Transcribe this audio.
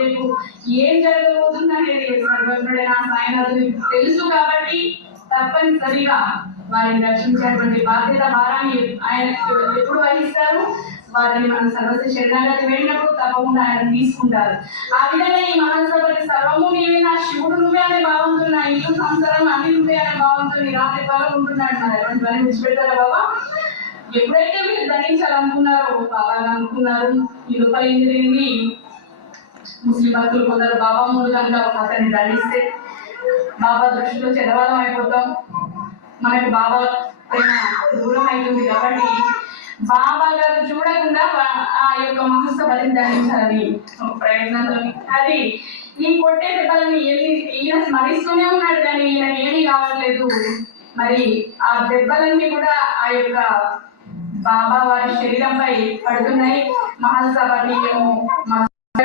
రేపు ఏం జరగబోతుంది అనేది సర్వజ్ఞుడైన సాయినాథుని తెలుసు కాబట్టి తప్పనిసరిగా వారిని రక్షించేటువంటి బాధ్యత భారాన్ని ఆయన ఎప్పుడు వహిస్తారు. వారిని మనం సర్వస్వ శరణాగతి వెళ్ళినప్పుడు తప్పకుండా ఆయన తీసుకుంటారు. ఆ విధంగా ఈ మహాసభకి సర్వము నీవే, నా శివుడు నువ్వే అనే భావంతో, నా ఇల్లు సంసారం అన్ని నువ్వే అనే భావంతో నీ రాత్రి బాగా ఉంటున్నాడు. మరి అటువంటి పని విడిచిపెట్టారా బాబా? ఎప్పుడైతే మీరు ధరించాలనుకున్నారో బాబాగా అనుకున్నారు. ఈ లోపల ఏం జరిగింది? ముస్లిం భక్తులు కొందరు బాబా మూడు కనుక ఒక అతన్ని దండిస్తే బాబా దృష్టిలో చెడవాళ్ళం అయిపోతాం, మనకు బాబా పైన దూరం అవుతుంది. కాబట్టి బాబా గారు చూడకుండా ఆ యొక్క మహోత్సవాన్ని ధరించాలని ఒక ప్రయత్నంతో అది ఈ కొట్టే దెబ్బలని ఈయన స్మరిస్తూనే ఉన్నాడు, కానీ ఈయన ఏమీ కావట్లేదు. మరి ఆ దెబ్బలన్నీ కూడా ఆ యొక్క బాబా వారి శరీరంపై పడుతున్నాయి. మహాసభ